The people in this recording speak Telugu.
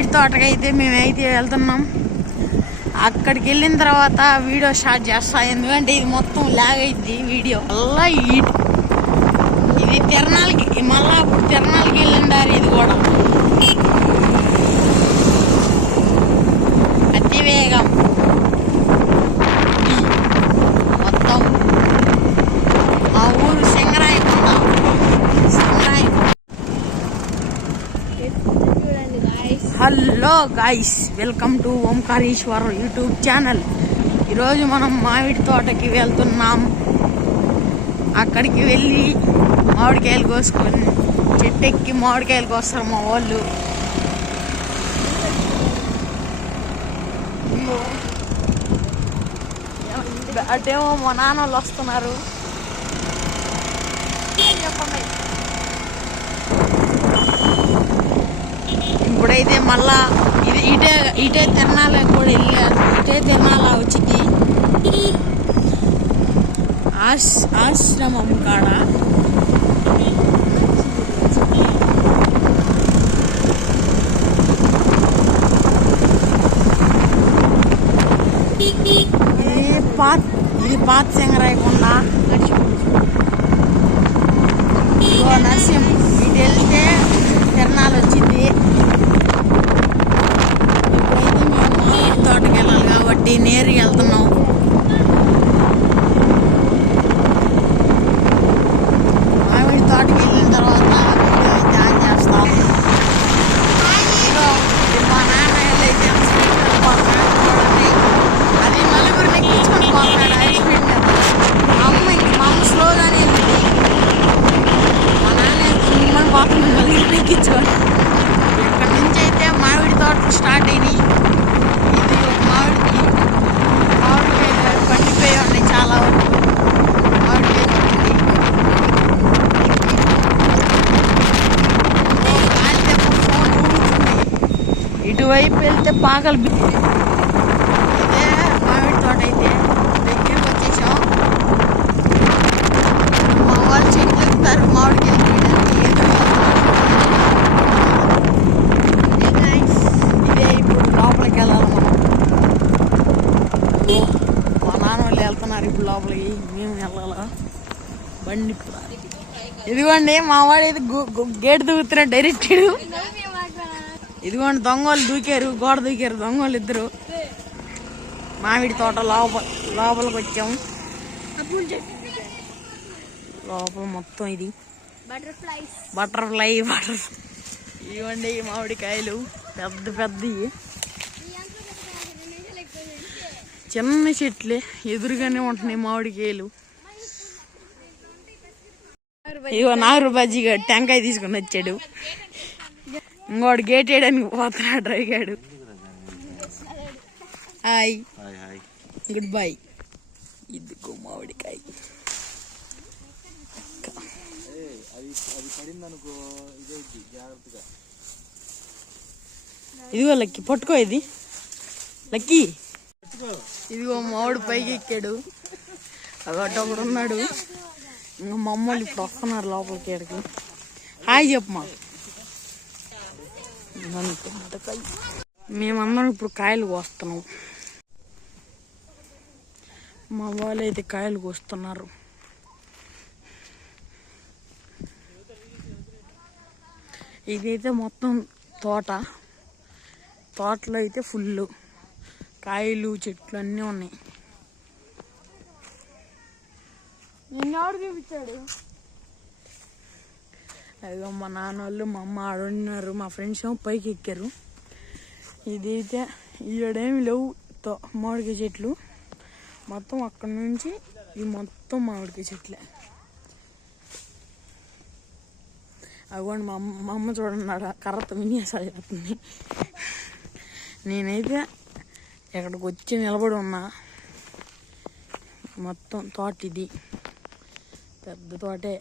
మామిడి తోటకైతే మేమైతే వెళ్తున్నాం. అక్కడికి వెళ్ళిన తర్వాత వీడియో స్టార్ట్ చేస్తా, ఎందుకంటే ఇది మొత్తం లాగ్ అయింది వీడియో. మళ్ళా ఇది తిరణాలకి, మళ్ళా అప్పుడు తిరణాలకి వెళ్ళిండారు. ఇది కూడా అతివేగం మొత్తం. మా ఊరు Singarayakonda. Hello guys, welcome to Omkareshwar YouTube channel. ఈరోజు మనం మామిడి తోటకి వెళ్తున్నాం. అక్కడికి వెళ్ళి మామిడికాయలు కోసుకొని చెట్టు ఎక్కి మామిడికాయలు కోస్తారు మా వాళ్ళు. అటేమో మా నాన్న వాళ్ళు వస్తున్నారు. ఇప్పుడైతే మళ్ళా ఇటే తిరణాలకు కూడా వెళ్ళారు. ఇటే తిరణాల వచ్చింది ఆశ్రమం కాడ. ఇది పాత సింగరాయకొండ. ఇదిగో నరసింహ. ఇటు వెళ్తే తిరణాలు వచ్చింది. ఇప్పుడైతే మేము మామిడి తోటకి వెళ్ళాలి కాబట్టి నేరుగా వెళ్తున్నాం. మామిడి తోటకి వెళ్ళిన తర్వాత జాయిన్ చేస్తాం. మా నాన్న వెళ్ళైతే అది నలుగురిని ఎక్కించుకొని పోతున్నాడు హై స్పీడ్ మీద. మా అమ్మ స్లోగానే వెళ్ళింది. మా నాన్న సినిమాని పోతున్నాడు నలుగురిని ఎక్కించుకొని. ఇక్కడ నుంచి అయితే మామిడి తోటలు స్టార్ట్ అయినాయి. ఇది మామిడికాయలు పండిపోయి ఉన్నాయి చాలా వరకు. ఇటువైపు వెళ్తే పాకలు. ఇదే మామిడి తోట. అయితే దగ్గరికి వచ్చేసాం. మా వాళ్ళు చెట్లు ఎక్కుతారు మామిడికాయలు ఇదే ఇప్పుడు లోపలికి వెళ్ళాలి మనం. మా నాన్న వాళ్ళు వెళ్తున్నారు ఇప్పుడు లోపలికి, మేము వెళ్ళాలా బండి. ఇదిగోండి మా వాడు అయితే గేట్ దూకుతున్నాడు డైరెక్ట్. ఇదిగోండి దొంగలు దూకారు, గోడ దూకారు దొంగలు ఇద్దరు. మామిడి తోట లోపలికి వచ్చాము. లోపల మొత్తం ఇది బటర్ఫ్లై. ఇవ్వండి మామిడికాయలు పెద్ద పెద్దవి, చిన్న చెట్లే ఎదురుగానే ఉంటున్నాయి మామిడికాయలు. ఇగో నాగరు బజ్జిగా టెంకాయ తీసుకుని వచ్చాడు. ఇంకోటి గేట్ వేయడానికి పోతున్నాడు డ్రైగాడు. Hi, good bye. ఇదిగో మామిడికాయ. ఇదిగో లక్కీ పట్టుకో. ఇది లక్కీ. ఇదిగో మామిడి పైకి ఎక్కాడు. ఒకటి ఉన్నాడు. ఇంకా మా అమ్మోళ్ళు ఇప్పుడు వస్తున్నారు లోపలికి. ఎక్కడికి హాయ్ చెప్పమా. మేమందరం ఇప్పుడు కాయలు కోస్తున్నాం. మా వాళ్ళు అయితే కాయలు కోస్తున్నారు. ఇదైతే మొత్తం తోటలో అయితే ఫుల్ కాయలు చెట్లు అన్నీ ఉన్నాయి. నిన్నెవరు చూపించాడు? అదిగో మా నాన్న వాళ్ళు మా అమ్మ ఆడున్నారు. మా ఫ్రెండ్స్ ఏమో పైకి ఎక్కారు. ఇదైతే ఈడేమి లేవు మామిడికాయ చెట్లు. మొత్తం అక్కడి నుంచి ఈ మొత్తం మామిడికాయ చెట్లే. అవ్వండి మా అమ్మ చూడండి కర్రతో విన్యాసాలు చేస్తుంది. నేనైతే ఎక్కడికి వచ్చి నిలబడి ఉన్నా. మొత్తం తోట ఇది పెద్ద తోటే.